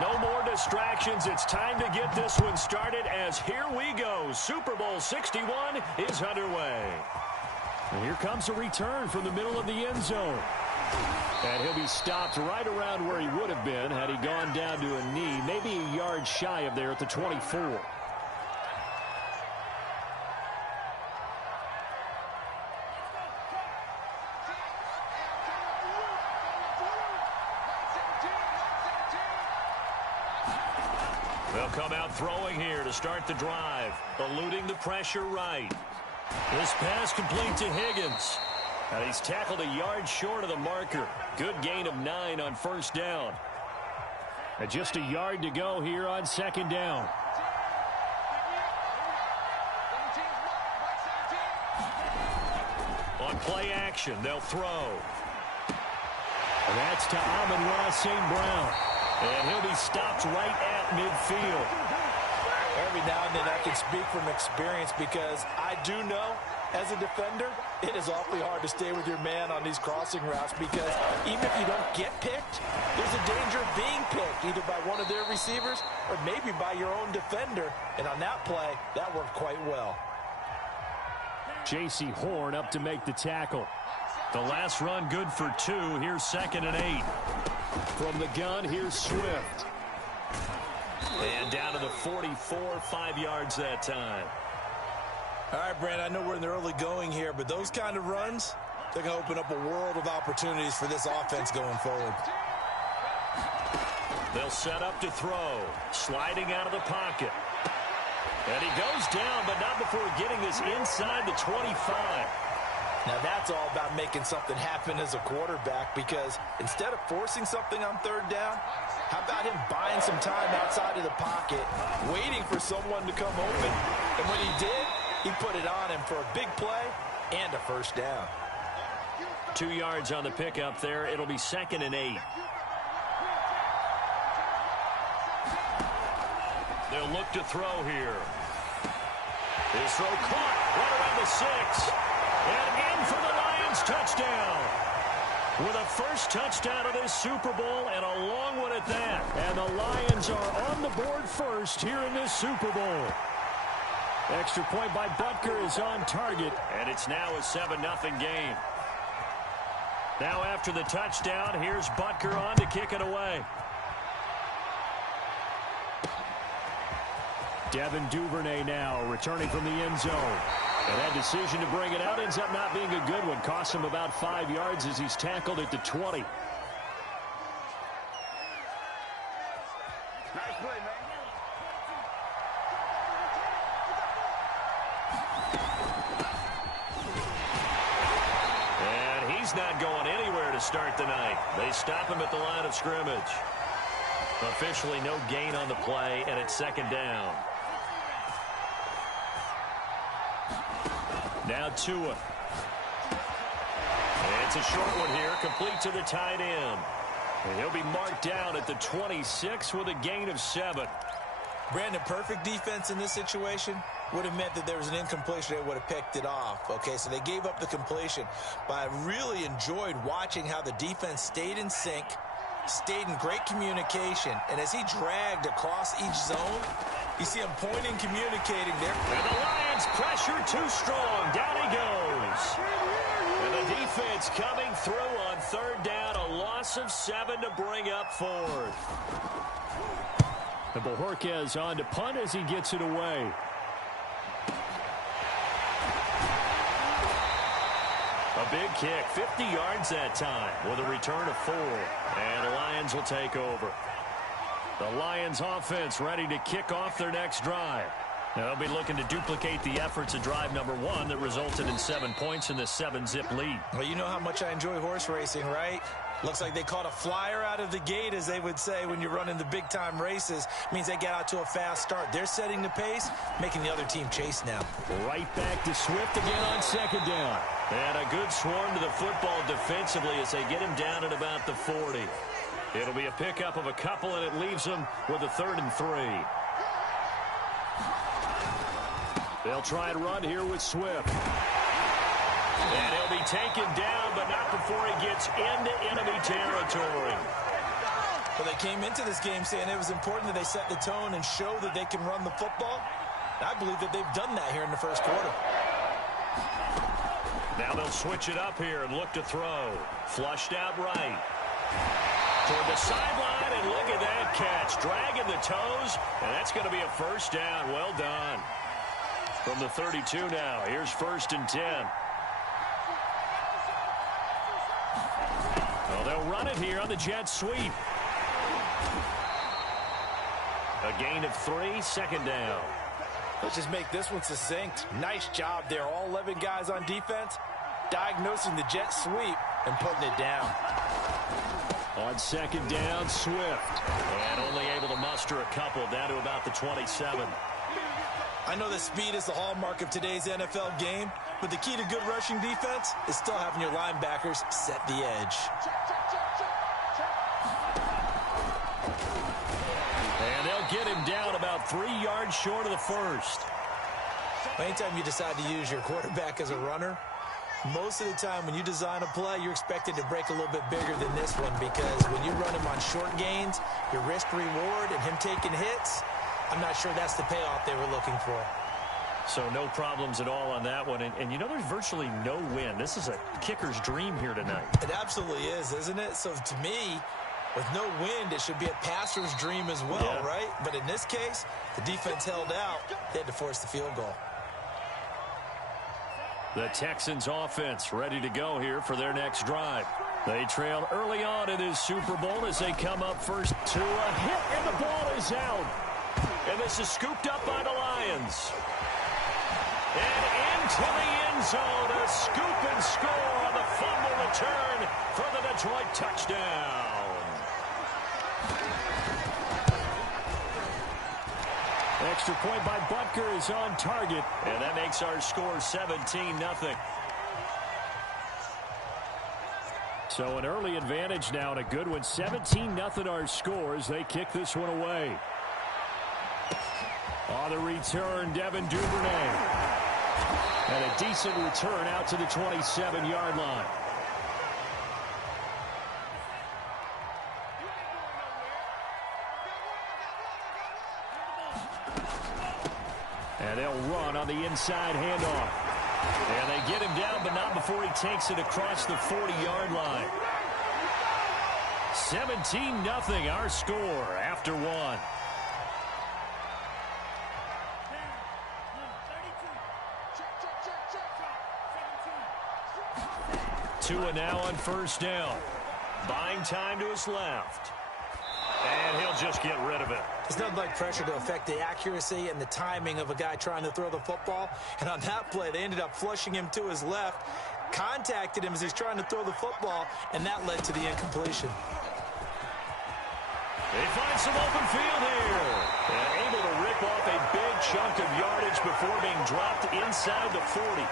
No more distractions. It's time to get this one started as here we go. Super Bowl 61 is underway. And here comes a return from the middle of the end zone. And he'll be stopped right around where he would have been had he gone down to a knee, maybe a yard shy of there at the 24. They'll come out throwing here to start the drive, eluding the pressure right. This pass complete to Higgins. And he's tackled a yard short of the marker. Good gain of 9 on first down. And just a yard to go here on second down. On play action, they'll throw. And that's to Amon-Ra St. Brown. And he'll be stopped right at midfield. Every now and then I can speak from experience because I do know as a defender it is awfully hard to stay with your man on these crossing routes because even if you don't get picked, there's a danger of being picked either by one of their receivers or maybe by your own defender. And on that play, that worked quite well. J.C. Horn up to make the tackle. The last run good for 2. Here's 2nd and 8. From the gun, here's Swift. And down to the 44, 5 yards that time. All right, Brand, I know we're in the early going here, but those kind of runs, they're going to open up a world of opportunities for this offense going forward. They'll set up to throw. Sliding out of the pocket. And he goes down, but not before getting this inside the 25. Now that's all about making something happen as a quarterback because instead of forcing something on third down, how about him buying some time outside of the pocket, waiting for someone to come open? And when he did, he put it on him for a big play and a first down. 2 yards on the pickup there. It'll be 2nd and 8. They'll look to throw here. His throw caught right around the 6. And in for the Lions touchdown. With a first touchdown of this Super Bowl and a long one at that. And the Lions are on the board first here in this Super Bowl. Extra point by Butker is on target. And it's now a 7-0 game. Now after the touchdown, here's Butker on to kick it away. Devin Duvernay now returning from the end zone. And that decision to bring it out ends up not being a good one. Costs him about 5 yards as he's tackled at the 20. Nice play, man. And he's not going anywhere to start the night. They stop him at the line of scrimmage. Officially no gain on the play, and it's 2nd down. Now Tua. And it's a short one here, complete to the tight end. And he'll be marked down at the 26 with a gain of 7. Brandon, perfect defense in this situation would have meant that there was an incompletion. They would have picked it off. Okay, so they gave up the completion. But I really enjoyed watching how the defense stayed in sync, stayed in great communication. And as he dragged across each zone, you see him pointing, communicating there. And the Lions pressure too strong. Down he goes. And the defense coming through on third down. A loss of 7 to bring up 4th. And Bojorquez on to punt as he gets it away. A big kick, 50 yards that time with a return of 4. And the Lions will take over. The Lions offense ready to kick off their next drive. Now they'll be looking to duplicate the efforts of drive number 1 that resulted in 7 points in the 7-zip lead. Well, you know how much I enjoy horse racing, right? Looks like they caught a flyer out of the gate, as they would say when you're running the big-time races. Means they get out to a fast start. They're setting the pace, making the other team chase now. Right back to Swift again on 2nd down. And a good swarm to the football defensively as they get him down at about the 40. It'll be a pickup of a couple, and it leaves them with a 3rd and 3. They'll try and run here with Swift. And he'll be taken down, but not before he gets into enemy territory. Well, they came into this game saying it was important that they set the tone and show that they can run the football. I believe that they've done that here in the first quarter. Now they'll switch it up here and look to throw. Flushed out right. Toward the sideline, and look at that catch. Dragging the toes, and that's going to be a first down. Well done. From the 32 now, here's 1st and 10. Well, they'll run it here on the jet sweep. A gain of 3, 2nd down. Let's just make this one succinct. Nice job there. All 11 guys on defense diagnosing the jet sweep and putting it down. On 2nd down, Swift. And only able to muster a couple down to about the 27. I know that speed is the hallmark of today's NFL game, but the key to good rushing defense is still having your linebackers set the edge. And they'll get him down about 3 yards short of the first. Anytime you decide to use your quarterback as a runner, most of the time when you design a play, you're expected to break a little bit bigger than this one, because when you run him on short gains, your risk-reward and him taking hits, I'm not sure that's the payoff they were looking for. So no problems at all on that one. And you know, there's virtually no win. This is a kicker's dream here tonight. It absolutely is, isn't it? So to me, with no wind, it should be a passer's dream as well, yeah. Right? But in this case, the defense held out. They had to force the field goal. The Texans offense ready to go here for their next drive. They trail early on in this Super Bowl as they come up first to a hit, and the ball is out. And this is scooped up by the Lions. And into the end zone, a scoop and score on the fumble return for the Detroit touchdown. Extra point by Butker is on target, and that makes our score 17-0. So an early advantage now, and a good one. 17-0 our score as they kick this one away. On the return, Devin Duvernay. And a decent return out to the 27-yard line. And they'll run on the inside handoff. And they get him down, but not before he takes it across the 40-yard line. 17-0 our score after one. Tua now on first down. Buying time to his left. And he'll just get rid of it. It's nothing like pressure to affect the accuracy and the timing of a guy trying to throw the football. And on that play, they ended up flushing him to his left, contacted him as he's trying to throw the football, and that led to the incompletion. They find some open field here. And able to rip off a big chunk of yardage before being dropped inside the 40.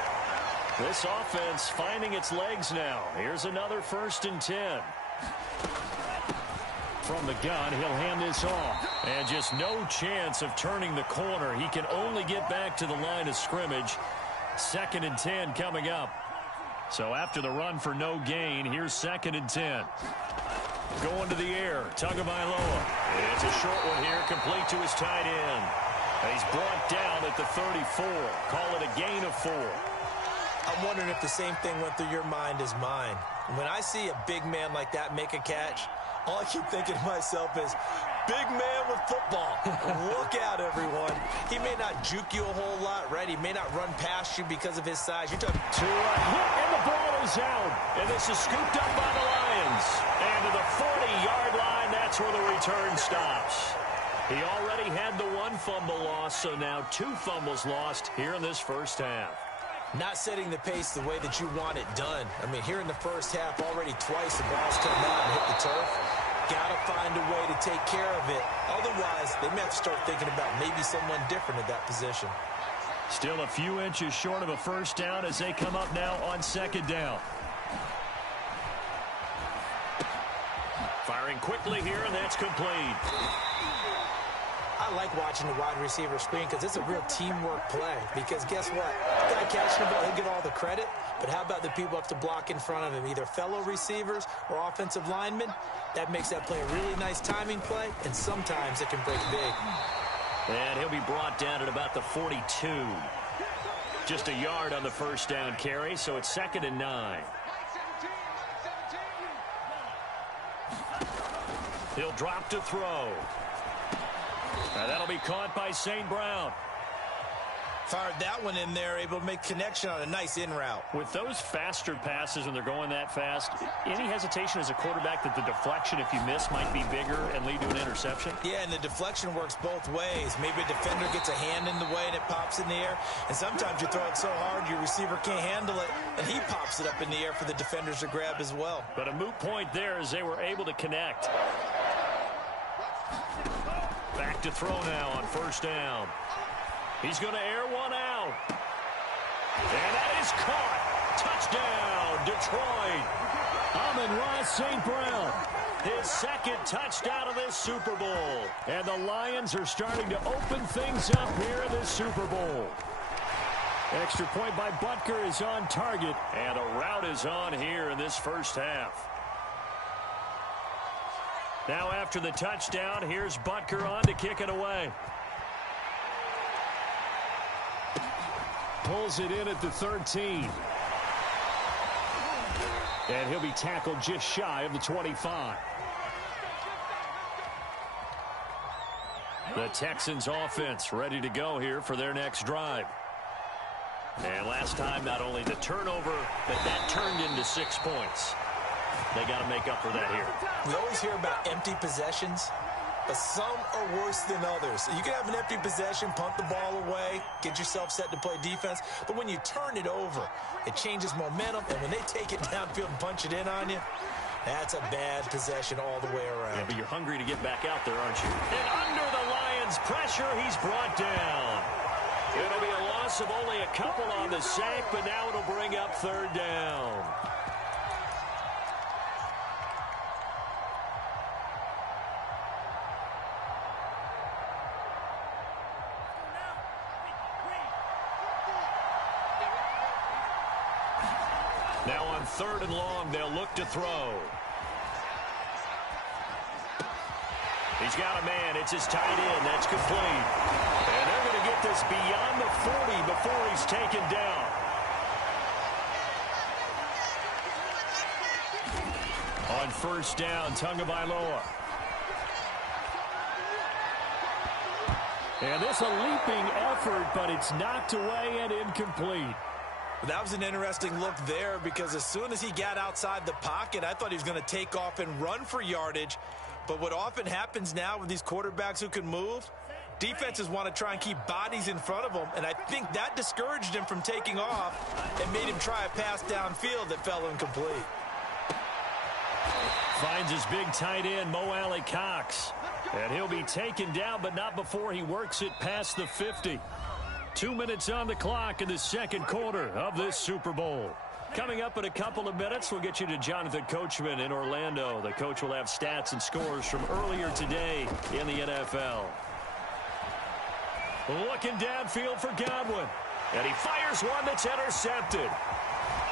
This offense finding its legs now. Here's another 1st and 10. From the gun, he'll hand this off. And just no chance of turning the corner. He can only get back to the line of scrimmage. 2nd and 10 coming up. So after the run for no gain, here's 2nd and 10. Going to the air, Tagovailoa. It's a short one here, complete to his tight end. And he's brought down at the 34. Call it a gain of 4. I'm wondering if the same thing went through your mind as mine. When I see a big man like that make a catch, all I keep thinking to myself is, big man with football. Look out, everyone. He may not juke you a whole lot, right? He may not run past you because of his size. You're talking to a hit, and the ball is out. And this is scooped up by the Lions. And to the 40-yard line, that's where the return stops. He already had the 1 fumble loss, so now 2 fumbles lost here in this first half. Not setting the pace the way that you want it done. I mean, here in the first half, already twice the ball's come out and hit the turf. Got to find a way to take care of it. Otherwise, they may have to start thinking about maybe someone different at that position. Still a few inches short of a first down as they come up now on 2nd down. Firing quickly here, and that's complete. I like watching the wide receiver screen because it's a real teamwork play. Because guess what? The guy catching the ball, he'll get all the credit. But how about the people up to block in front of him, either fellow receivers or offensive linemen? That makes that play a really nice timing play, and sometimes it can break big. And he'll be brought down at about the 42. Just a yard on the first down carry, so it's 2nd and 9. He'll drop to throw. And that'll be caught by St. Brown. Fired that one in there, able to make connection on a nice in route. With those faster passes when they're going that fast, any hesitation as a quarterback that the deflection, if you miss, might be bigger and lead to an interception? Yeah, and the deflection works both ways. Maybe a defender gets a hand in the way and it pops in the air. And sometimes you throw it so hard your receiver can't handle it, and he pops it up in the air for the defenders to grab as well. But a moot point there as they were able to connect. Back to throw now on first down. He's going to air one out. And that is caught. Touchdown, Detroit. Amon-Ra St. Brown. His 2nd touchdown of this Super Bowl. And the Lions are starting to open things up here in this Super Bowl. Extra point by Butker is on target. And a route is on here in this first half. Now after the touchdown, here's Butker on to kick it away. Pulls it in at the 13. And he'll be tackled just shy of the 25. The Texans offense ready to go here for their next drive. And last time, not only the turnover, but that turned into 6 points. They got to make up for that here. We always hear about empty possessions, but some are worse than others. You can have an empty possession, punt the ball away, get yourself set to play defense, but when you turn it over, it changes momentum, and when they take it downfield and punch it in on you, that's a bad possession all the way around. Yeah, but you're hungry to get back out there, aren't you? And under the Lions' pressure, he's brought down. It'll be a loss of only a couple on the sack, but now it'll bring up 3rd down. Now on 3rd and long, they'll look to throw. He's got a man. It's his tight end. That's complete. And they're going to get this beyond the 40 before he's taken down. On first down, Tagovailoa. And this a leaping effort, but it's knocked away and incomplete. That was an interesting look there because as soon as he got outside the pocket, I thought he was going to take off and run for yardage. But what often happens now with these quarterbacks who can move, defenses want to try and keep bodies in front of them, and I think that discouraged him from taking off and made him try a pass downfield that fell incomplete. Finds his big tight end, Mo Alley-Cox. And he'll be taken down, but not before he works it past the 50. 2 minutes on the clock in the 2nd quarter of this Super Bowl. Coming up in a couple of minutes, we'll get you to Jonathan Coachman in Orlando. The coach will have stats and scores from earlier today in the NFL. Looking downfield for Godwin. And he fires one that's intercepted.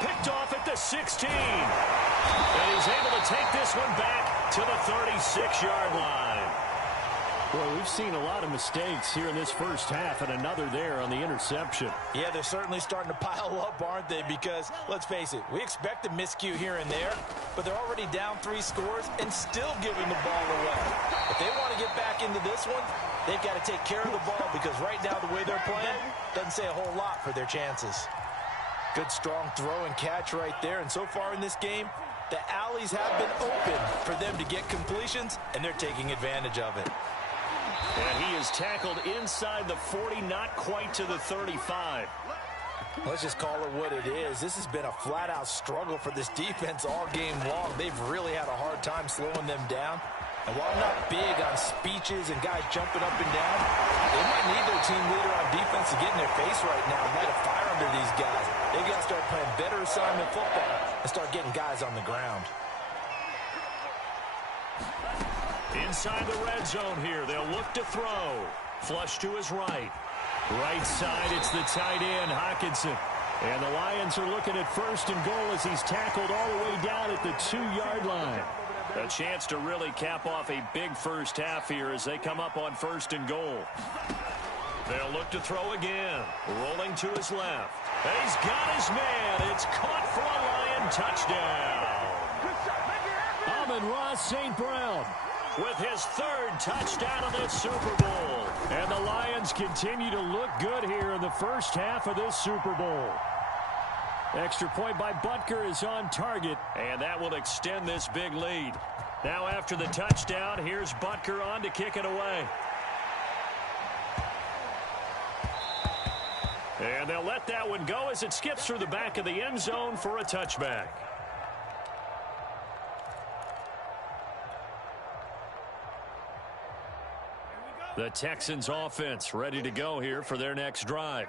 Picked off at the 16. And he's able to take this one back to the 36-yard line. Well, we've seen a lot of mistakes here in this first half, and another there on the interception. Yeah, they're certainly starting to pile up, aren't they? Because, let's face it, we expect a miscue here and there, but they're already down 3 scores and still giving the ball away. If they want to get back into this one, they've got to take care of the ball because right now the way they're playing doesn't say a whole lot for their chances. Good, strong throw and catch right there, and so far in this game, the alleys have been open for them to get completions, and they're taking advantage of it. And he is tackled inside the 40, not quite to the 35. Let's just call it what it is. This has been a flat-out struggle for this defense all game long. They've really had a hard time slowing them down. And while I'm not big on speeches and guys jumping up and down, they might need their team leader on defense to get in their face right now and light a fire under these guys. They've got to start playing better assignment football and start getting guys on the ground. Inside the red zone here, they'll look to throw. Flush to his right. Right side, it's the tight end, Hockenson. And the Lions are looking at first and goal as he's tackled all the way down at the 2-yard line. A chance to really cap off a big first half here as they come up on first and goal. They'll look to throw again. Rolling to his left. And he's got his man. It's caught for a Lion touchdown. Amon-Ra St. Brown with his 3rd touchdown of this Super Bowl. And the Lions continue to look good here in the first half of this Super Bowl. Extra point by Butker is on target, and that will extend this big lead. Now after the touchdown, here's Butker on to kick it away. And they'll let that one go as it skips through the back of the end zone for a touchback. The Texans offense ready to go here for their next drive.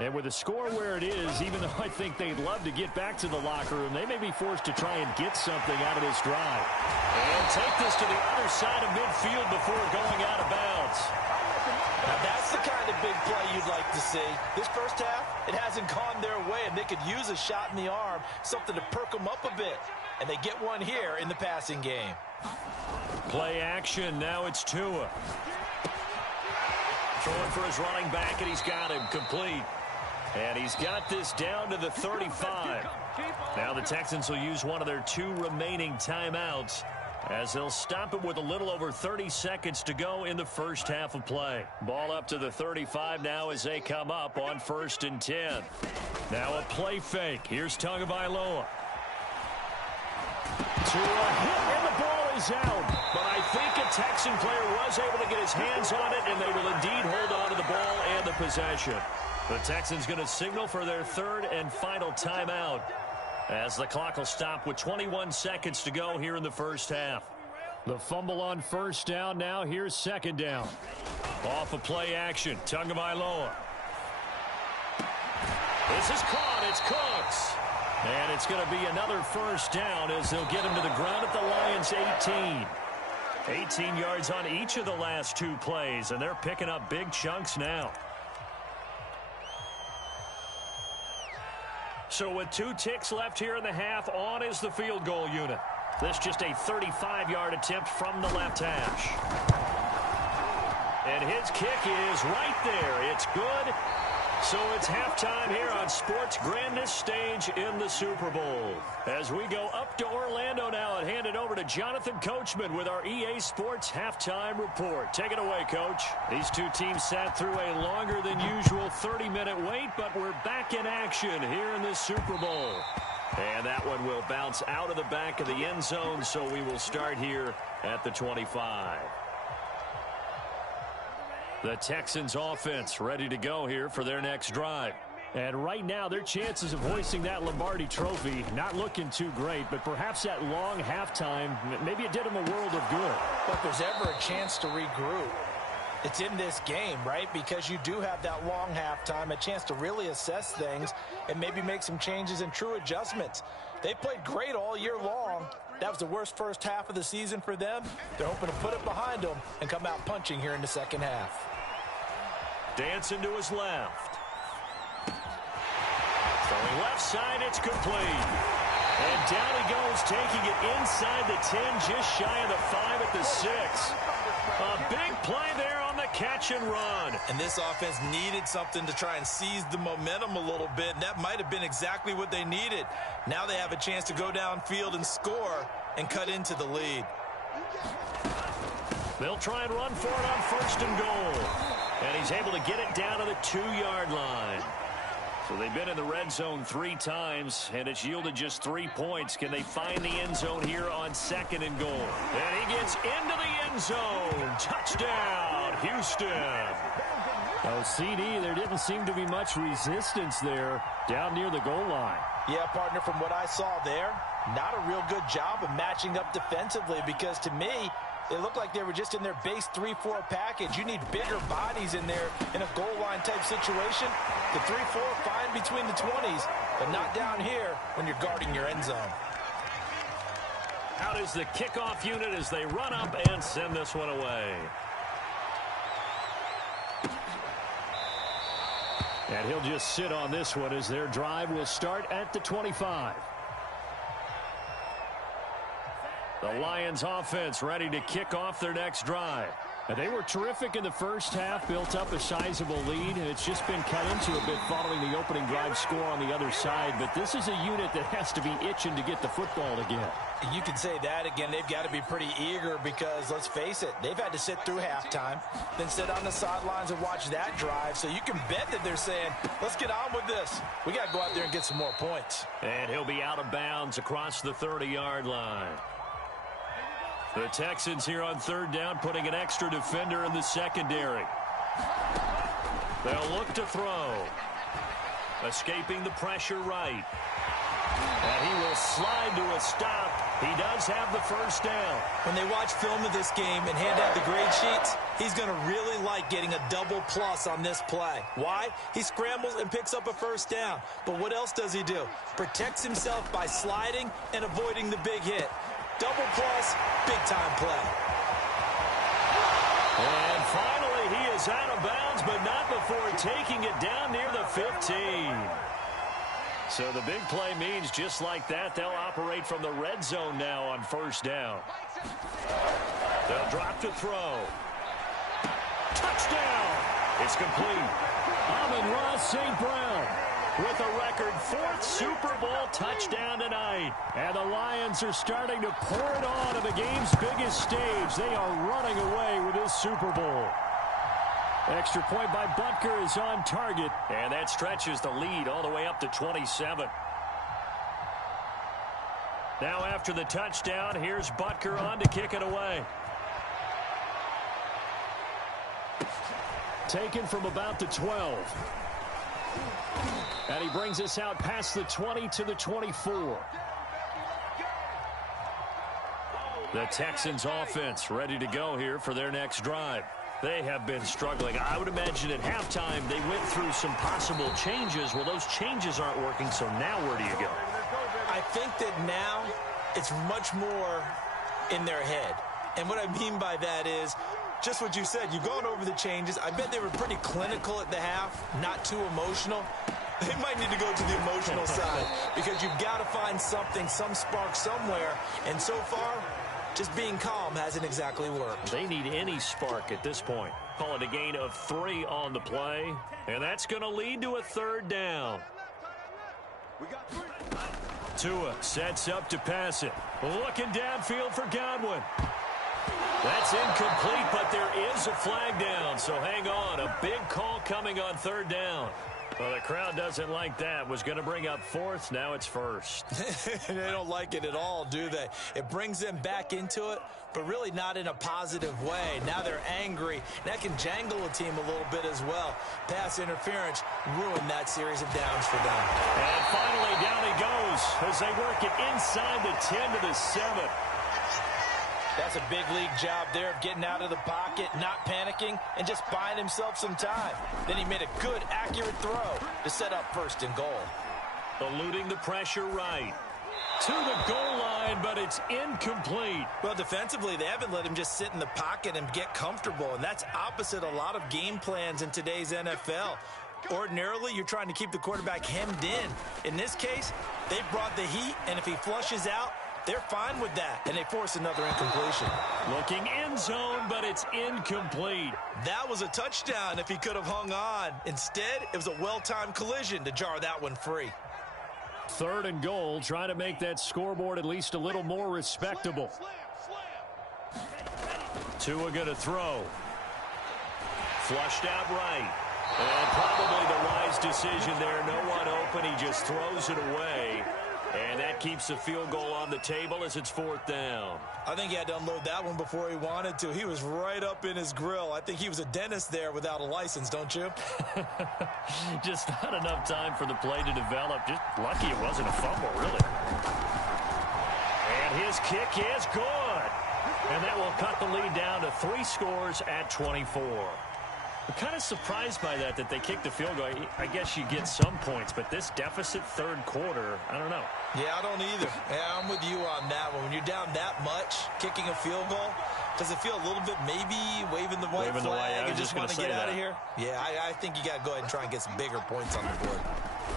And with the score where it is, even though I think they'd love to get back to the locker room, they may be forced to try and get something out of this drive. And take this to the other side of midfield before going out of bounds. Now that's the kind of big play you'd like to see. This first half, it hasn't gone their way, and they could use a shot in the arm, something to perk them up a bit. And they get one here in the passing game. Play action. Now it's Tua. Throwing for his running back, and he's got him complete. And he's got this down to the 35. Now the Texans will use one of their 2 remaining timeouts as they'll stop it with a little over 30 seconds to go in the first half of play. Ball up to the 35 now as they come up on 1st and 10. Now a play fake. Here's Tagovailoa. Tua hit, and the ball is out. But I think a Texan player was able to get his hands on it, and they will indeed hold on to the ball and the possession. The Texans going to signal for their 3rd and final timeout as the clock will stop with 21 seconds to go here in the first half. The fumble on first down. Now here's 2nd down. Off of play action. Tagovailoa. This is caught. It's Cooks. And it's going to be another first down as they'll get him to the ground at the Lions' 18. 18 yards on each of the last 2 plays, and they're picking up big chunks now. So with 2 ticks left here in the half, on is the field goal unit. This just a 35-yard attempt from the left hash. And his kick is right there. It's good. So it's halftime here on sports' grandest stage in the Super Bowl. As we go up to Orlando now and hand it over to Jonathan Coachman with our EA Sports Halftime Report. Take it away, Coach. These 2 teams sat through a longer than usual 30-minute wait, but we're back in action here in the Super Bowl. And that one will bounce out of the back of the end zone, so we will start here at the 25. The Texans offense ready to go here for their next drive. And right now, their chances of hoisting that Lombardi trophy not looking too great, but perhaps that long halftime, maybe it did them a world of good. But if there's ever a chance to regroup, it's in this game, right? Because you do have that long halftime, a chance to really assess things and maybe make some changes and true adjustments. They played great all year long. That was the worst first half of the season for them. They're hoping to put it behind them and come out punching here in the second half. Dancing to his left. Throwing left side, it's complete. And down he goes, taking it inside the 10, just shy of the 5 at the 6. A big play there on the catch and run. And this offense needed something to try and seize the momentum a little bit, and that might have been exactly what they needed. Now they have a chance to go downfield and score and cut into the lead. They'll try and run for it on 1st and goal. And he's able to get it down to the 2-yard line. So they've been in the red zone 3 times, and it's yielded just 3 points. Can they find the end zone here on 2nd and goal? And he gets into the end zone. Touchdown, Houston. Oh, CD, there didn't seem to be much resistance there down near the goal line. Yeah, partner, from what I saw there, not a real good job of matching up defensively, because to me, it looked like they were just in their base 3-4 package. You need bigger bodies in there in a goal line type situation. The 3-4 fine between the 20s, but not down here when you're guarding your end zone. Out is the kickoff unit as they run up and send this one away. And he'll just sit on this one as their drive will start at the 25. The Lions offense ready to kick off their next drive. And they were terrific in the first half, built up a sizable lead. It's just been cut into a bit following the opening drive score on the other side. But this is a unit that has to be itching to get the football again. You can say that again. They've got to be pretty eager because, let's face it, they've had to sit through halftime, then sit on the sidelines and watch that drive. So you can bet that they're saying, let's get on with this. We got to go out there and get some more points. And he'll be out of bounds across the 30-yard line. The Texans here on third down, putting an extra defender in the secondary. They'll look to throw. Escaping the pressure right. And he will slide to a stop. He does have the first down. When they watch film of this game and hand out the grade sheets, he's going to really like getting a double plus on this play. Why? He scrambles and picks up a first down. But what else does he do? Protects himself by sliding and avoiding the big hit. Double plus, big-time play. And finally, he is out of bounds, but not before taking it down near the 15. So the big play means just like that, they'll operate from the red zone now on first down. They'll drop to throw. Touchdown! It's complete. Amon-Ra St. Brown with a record 4th Super Bowl touchdown tonight. And the Lions are starting to pour it on the game's biggest stage. They are running away with this Super Bowl. Extra point by Butker is on target. And that stretches the lead all the way up to 27. Now after the touchdown, here's Butker on to kick it away. Taken from about the 12. And he brings us out past the 20 to the 24. The Texans offense ready to go here for their next drive. They have been struggling. I would imagine at halftime they went through some possible changes. Well, those changes aren't working, so now where do you go? I think that now it's much more in their head. And what I mean by that is just what you said. You've gone over the changes. I bet they were pretty clinical at the half, not too emotional. They might need to go to the emotional side because you've got to find something, some spark somewhere. And so far, just being calm hasn't exactly worked. They need any spark at this point. Call it a gain of 3 on the play. And that's going to lead to a third down. Tua sets up to pass it. Looking downfield for Godwin. That's incomplete, but there is a flag down. So hang on. A big call coming on third down. Well, the crowd doesn't like that. Was going to bring up 4th. Now it's 1st. They don't like it at all, do they? It brings them back into it, but really not in a positive way. Now they're angry. That can jangle a team a little bit as well. Pass interference ruined that series of downs for them. And finally, down he goes as they work it inside the 10 to the 7. That's a big league job there of getting out of the pocket, not panicking, and just buying himself some time. Then he made a good, accurate throw to set up 1st and goal. Eluding the pressure right. To the goal line, but it's incomplete. Well, defensively, they haven't let him just sit in the pocket and get comfortable, and that's opposite a lot of game plans in today's NFL. Ordinarily, you're trying to keep the quarterback hemmed in. In this case, they brought the heat, and if he flushes out, they're fine with that, and they force another incompletion. Looking end zone, but it's incomplete. That was a touchdown if he could have hung on. Instead, it was a well-timed collision to jar that one free. 3rd and goal, trying to make that scoreboard at least a little more respectable. Tua going to throw. Flushed out right. And probably the wise decision there. No one open. He just throws it away. And that keeps the field goal on the table as it's 4th down. I think he had to unload that one before he wanted to. He was right up in his grill. I think he was a dentist there without a license, don't you? Just not enough time for the play to develop. Just lucky it wasn't a fumble, really. And his kick is good. And that will cut the lead down to 3 scores at 24. I'm kind of surprised by that they kicked the field goal. I guess you get some points, but this deficit third quarter, I don't know. Yeah, I don't either. Yeah, I'm with you on that one. When you're down that much, kicking a field goal, does it feel a little bit maybe waving the white flag and just want to get out of here? Yeah, I think you got to go ahead and try and get some bigger points on the board.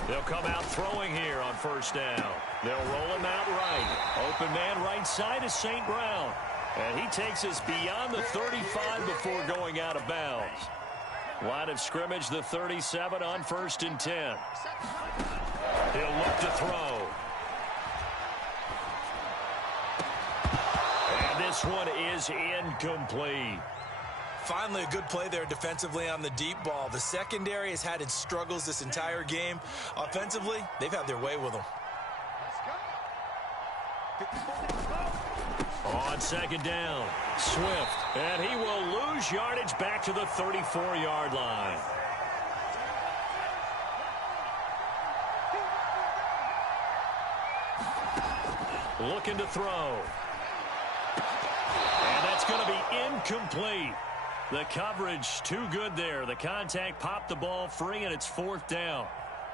They'll come out throwing here on first down. They'll roll him out right. Open man right side is St. Brown. And he takes us beyond the 35 before going out of bounds. Line of scrimmage, the 37 on 1st and 10. He'll look to throw. And this one is incomplete. Finally, a good play there defensively on the deep ball. The secondary has had its struggles this entire game. Offensively, they've had their way with them. On second down, Swift, and he will lose yardage back to the 34-yard line. Looking to throw. And that's going to be incomplete. The coverage too good there. The contact popped the ball free, and it's 4th down.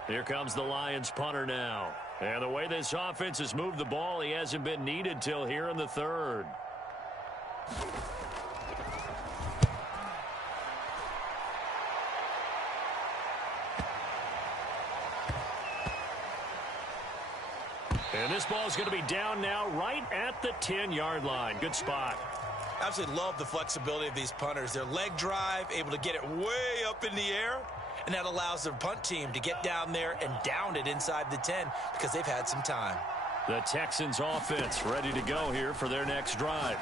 Here comes the Lions punter now. And the way this offense has moved the ball, he hasn't been needed till here in the 3rd. And this ball is going to be down now right at the 10-yard line. Good spot. Absolutely love the flexibility of these punters. Their leg drive, able to get it way up in the air, and that allows their punt team to get down there and down it inside the 10 because they've had some time. The Texans offense ready to go here for their next drive.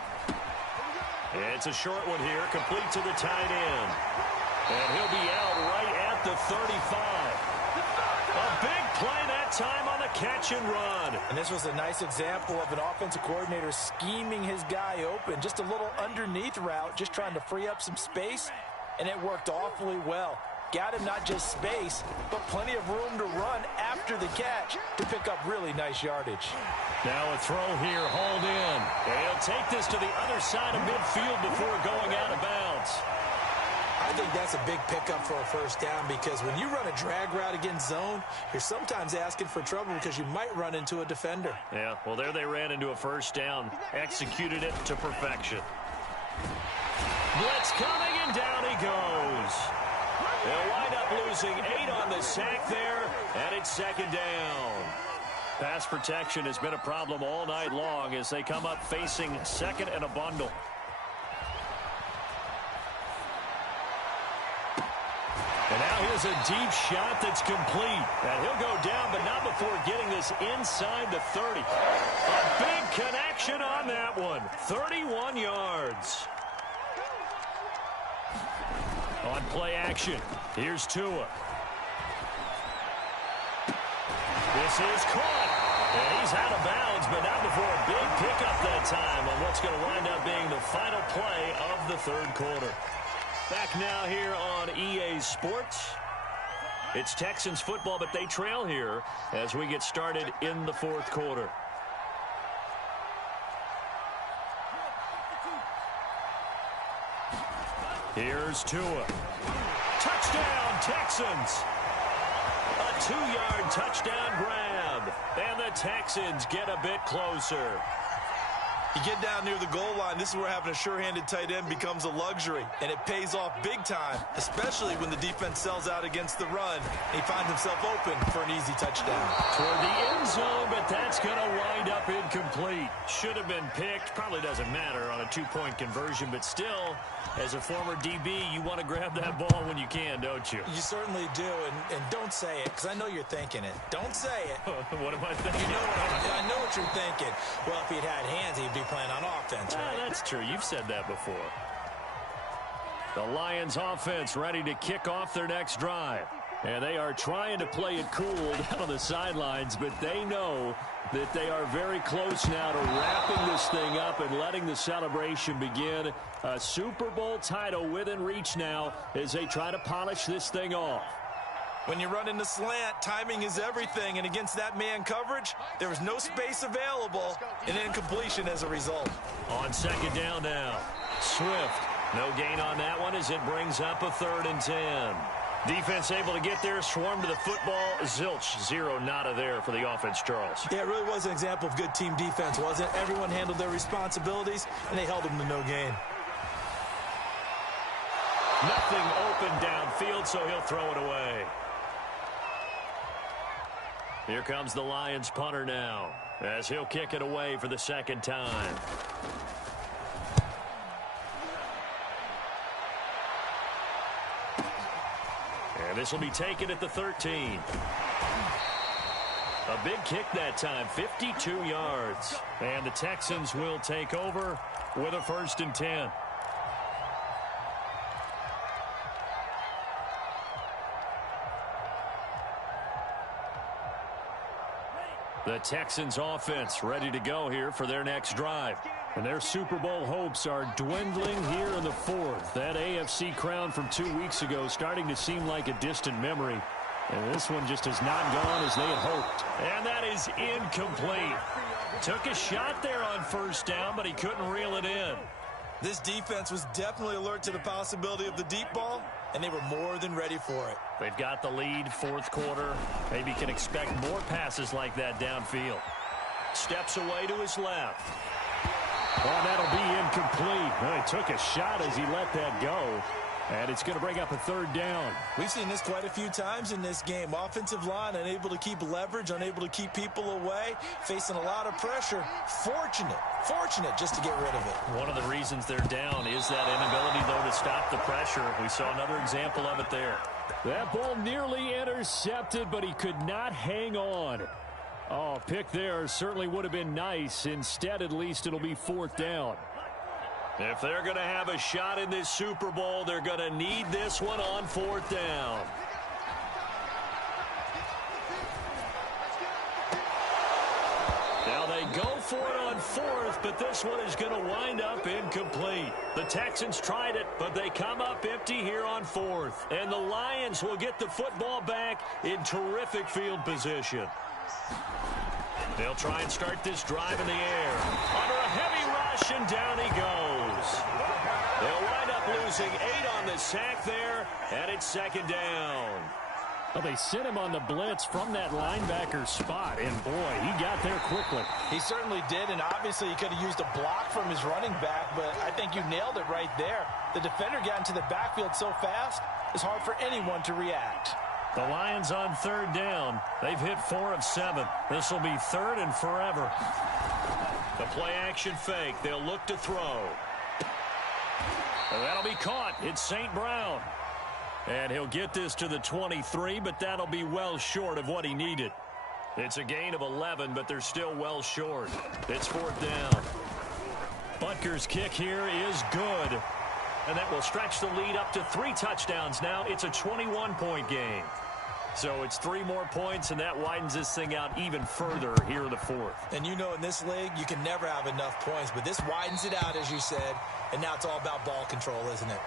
It's a short one here, complete to the tight end. And he'll be out right at the 35. A big play that time on the catch and run. And this was a nice example of an offensive coordinator scheming his guy open. Just a little underneath route, just trying to free up some space, and it worked awfully well. Got him not just space, but plenty of room to run after the catch to pick up really nice yardage. Now a throw here, hauled in. And he'll take this to the other side of midfield before going out of bounds. I think that's a big pickup for a first down because when you run a drag route against zone, you're sometimes asking for trouble because you might run into a defender. Yeah, well, there they ran into a first down, executed it to perfection. Blitz coming, and down he goes. They'll wind up losing 8 on the sack there, and it's 2nd down. Pass protection has been a problem all night long as they come up facing 2nd and a bundle. And now here's a deep shot that's complete. And he'll go down, but not before getting this inside the 30. A big connection on that one. 31 yards. On play action, here's Tua. This is caught. And he's out of bounds, but not before a big pickup that time on what's going to wind up being the final play of the 3rd quarter. Back now here on EA Sports. It's Texans football, but they trail here as we get started in the 4th quarter. Here's Tua. Touchdown, Texans. A 2-yard touchdown grab. And the Texans get a bit closer. You get down near the goal line, this is where having a sure-handed tight end becomes a luxury, and it pays off big time, especially when the defense sells out against the run, and he finds himself open for an easy touchdown. Toward the end zone, but that's going to wind up incomplete. Should have been picked. Probably doesn't matter on a 2-point conversion, but still, as a former DB, you want to grab that ball when you can, don't you? You certainly do, and don't say it, because I know you're thinking it. Don't say it. What am I thinking? You know I know what you're thinking. Well, if he'd had hands, he'd be playing on offense, right? That's true. You've said that before. The Lions offense ready to kick off their next drive. And they are trying to play it cool down on the sidelines, but they know that they are very close now to wrapping this thing up and letting the celebration begin. A Super Bowl title within reach now as they try to polish this thing off. When you run in the slant, timing is everything, and against that man coverage, there was no space available, and incompletion as a result. On second down now, Swift No gain on that one as it brings up a 3rd and 10. Defense able to get there, swarm to the football. Zilch, 0 nada there for the offense, Charles. Yeah, it really was an example of good team defense, wasn't it? Everyone handled their responsibilities, and they held them to no gain. Nothing open downfield, so he'll throw it away. Here comes the Lions punter now, as he'll kick it away for the 2nd time. And this will be taken at the 13. A big kick that time, 52 yards. And the Texans will take over with a 1st and 10. The Texans offense ready to go here for their next drive. And their Super Bowl hopes are dwindling here in the 4th. That AFC crown from 2 weeks ago starting to seem like a distant memory. And this one just has not gone as they had hoped. And that is incomplete. Took a shot there on 1st down, but he couldn't reel it in. This defense was definitely alert to the possibility of the deep ball, and they were more than ready for it. They've got the lead, 4th quarter. Maybe can expect more passes like that downfield. Steps away to his left. Well, that'll be incomplete. Well, he took a shot as he let that go. And it's going to bring up a 3rd down. We've seen this quite a few times in this game. Offensive line unable to keep leverage, unable to keep people away, facing a lot of pressure. Fortunate just to get rid of it. One of the reasons they're down is that inability, though, to stop the pressure. We saw another example of it there. That ball nearly intercepted, but he could not hang on. Oh, pick there certainly would have been nice. Instead, at least, it'll be 4th down. If they're going to have a shot in this Super Bowl, they're going to need this one on 4th down. Now they go for it on 4th, but this one is going to wind up incomplete. The Texans tried it, but they come up empty here on 4th. And the Lions will get the football back in terrific field position. They'll try and start this drive in the air. Under a heavy rush, and down he goes. They'll wind up losing 8 on the sack there, and it's 2nd down. Well, they sent him on the blitz from that linebacker spot, and boy, he got there quickly. He certainly did, and obviously he could have used a block from his running back, but I think you nailed it right there. The defender got into the backfield so fast, it's hard for anyone to react. The Lions on 3rd down. They've hit 4 of 7. This will be 3rd and forever. The play action fake. They'll look to throw. And that'll be caught. It's St. Brown. And he'll get this to the 23, but that'll be well short of what he needed. It's a gain of 11, but they're still well short. It's 4th down. Butker's kick here is good. And that will stretch the lead up to 3 touchdowns now. It's a 21-point game. So it's 3 more points, and that widens this thing out even further here in the 4th. And you know in this league, you can never have enough points, but this widens it out, as you said, and now it's all about ball control, isn't it?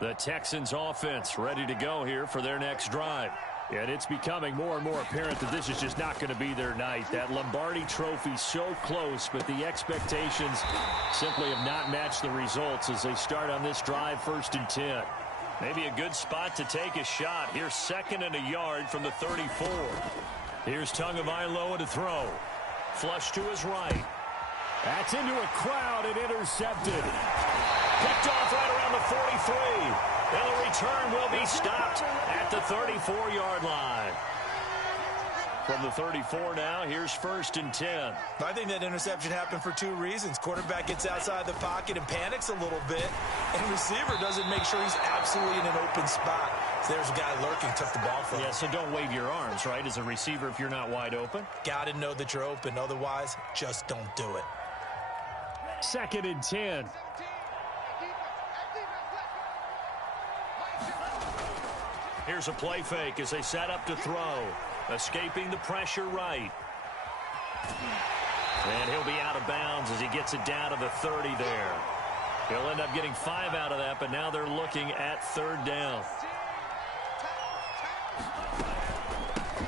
The Texans offense ready to go here for their next drive. And it's becoming more and more apparent that this is just not going to be their night. That Lombardi trophy so close, but the expectations simply have not matched the results as they start on this drive 1st and 10. Maybe a good spot to take a shot. Here's 2nd and a yard from the 34. Here's Tagovailoa to throw. Flush to his right. That's into a crowd and intercepted. Picked off right around the 43. And the return will be stopped at the 34-yard line. From the 34 now, here's 1st and 10. I think that interception happened for 2 reasons. Quarterback gets outside the pocket and panics a little bit, and receiver doesn't make sure he's absolutely in an open spot. So there's a guy lurking, took the ball from him. Yeah, so don't wave your arms, right, as a receiver if you're not wide open. Got to know that you're open. Otherwise, just don't do it. 2nd and 10. Here's a play fake as they set up to throw. Escaping the pressure right. And he'll be out of bounds as he gets it down to the 30 there. He'll end up getting 5 out of that, but now they're looking at 3rd down.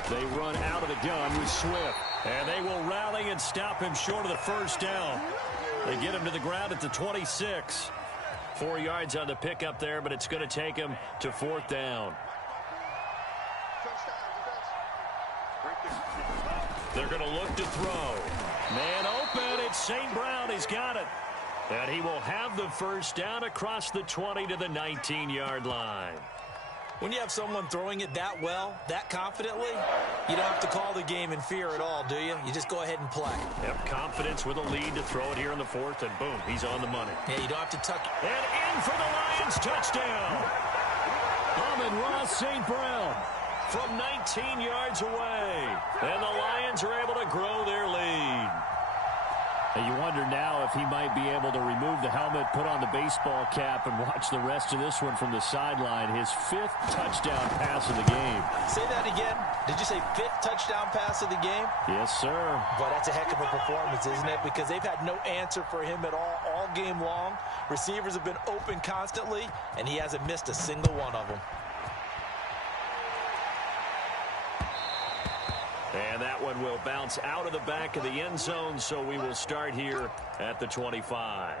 They run out of the gun with Swift. And they will rally and stop him short of the first down. They get him to the ground at the 26. 4 yards on the pickup there, but it's going to take him to 4th down. They're going to look to throw. Man open. It's St. Brown. He's got it. And he will have the first down across the 20 to the 19-yard line. When you have someone throwing it that well, that confidently, you don't have to call the game in fear at all, do you? You just go ahead and play. Yep, confidence with a lead to throw it here in the 4th, and boom, he's on the money. Yeah, you don't have to tuck it. And in for the Lions, touchdown. Amon-Ra St. Brown from 19 yards away. And the Lions are able to grow their lead. And you wonder now if he might be able to remove the helmet, put on the baseball cap, and watch the rest of this one from the sideline. His 5th touchdown pass of the game. Say that again. Did you say 5th touchdown pass of the game? Yes, sir. But that's a heck of a performance, isn't it? Because they've had no answer for him at all game long. Receivers have been open constantly, and he hasn't missed a single one of them. And that one will bounce out of the back of the end zone, so we will start here at the 25.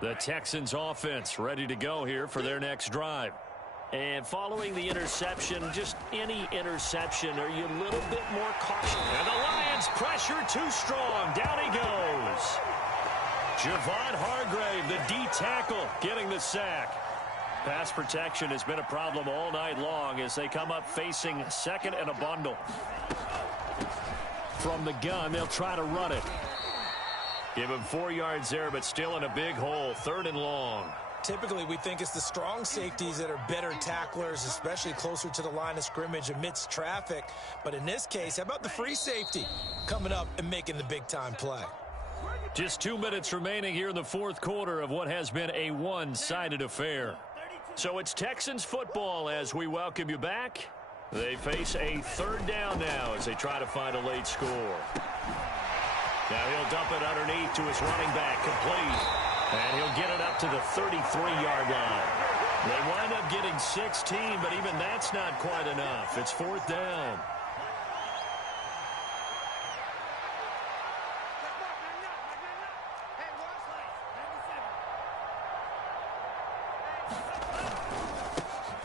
The Texans offense ready to go here for their next drive. And following the interception, just any interception, are you a little bit more cautious? And the Lions pressure too strong. Down he goes. Javon Hargrave, the D tackle, getting the sack. Pass protection has been a problem all night long as they come up facing 2nd and a bundle. From the gun, they'll try to run it. Give him 4 yards there, but still in a big hole. 3rd and long. Typically, we think it's the strong safeties that are better tacklers, especially closer to the line of scrimmage amidst traffic. But in this case, how about the free safety coming up and making the big-time play? Just 2 minutes remaining here in the 4th quarter of what has been a one-sided affair. So it's Texans football as we welcome you back. They face a 3rd down now as they try to find a late score. Now he'll dump it underneath to his running back, complete. And he'll get it up to the 33-yard line. They wind up getting 16, but even that's not quite enough. It's 4th down.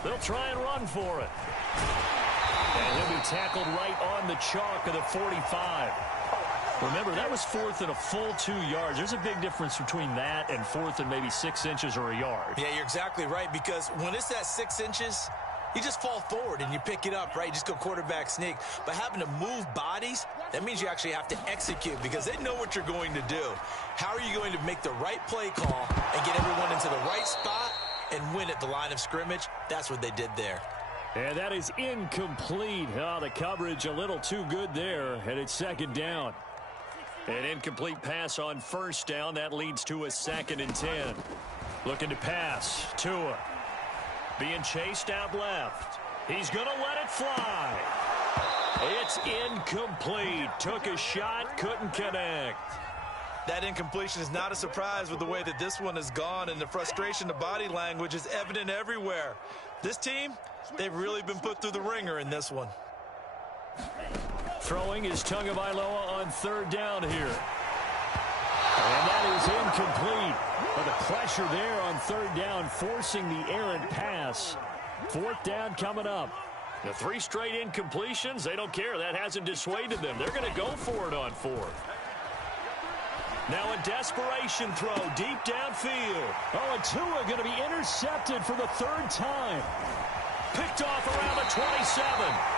They'll try and run for it. And he'll be tackled right on the chalk of the 45. Remember, that was 4th and a full 2 yards. There's a big difference between that and 4th and maybe 6 inches or a yard. Yeah, you're exactly right, because when it's that 6 inches, you just fall forward and you pick it up, right? You just go quarterback sneak. But having to move bodies, that means you actually have to execute because they know what you're going to do. How are you going to make the right play call and get everyone into the right spot and win at the line of scrimmage? That's what they did there. And that is incomplete. Oh, the coverage a little too good there, and it's 2nd down. An incomplete pass on 1st down. That leads to a 2nd and 10. Looking to pass. Tua being chased out left. He's going to let it fly. It's incomplete. Took a shot, couldn't connect. That incompletion is not a surprise with the way that this one has gone, and the frustration, the body language is evident everywhere. This team, they've really been put through the ringer in this one. Throwing is Tagovailoa on 3rd down here. And that is incomplete. But the pressure there on 3rd down, forcing the errant pass. 4th down coming up. The 3 straight incompletions, they don't care. That hasn't dissuaded them. They're going to go for it on 4th. Now a desperation throw deep downfield. Oh, and Tua going to be intercepted for the 3rd time. Picked off around the 27.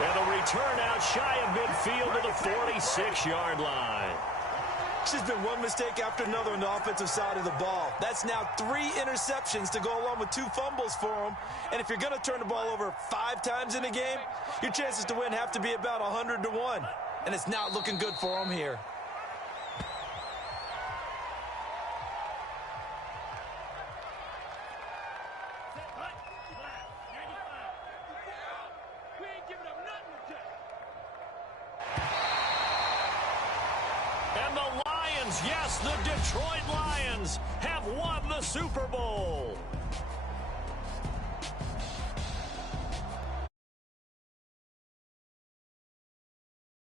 And the return out shy of midfield to the 46-yard line. It's just been one mistake after another on the offensive side of the ball. That's now 3 interceptions to go along with 2 fumbles for him. And if you're going to turn the ball over 5 times in a game, your chances to win have to be about 100 to 1. And it's not looking good for him here. Yes, the Detroit Lions have won the Super Bowl.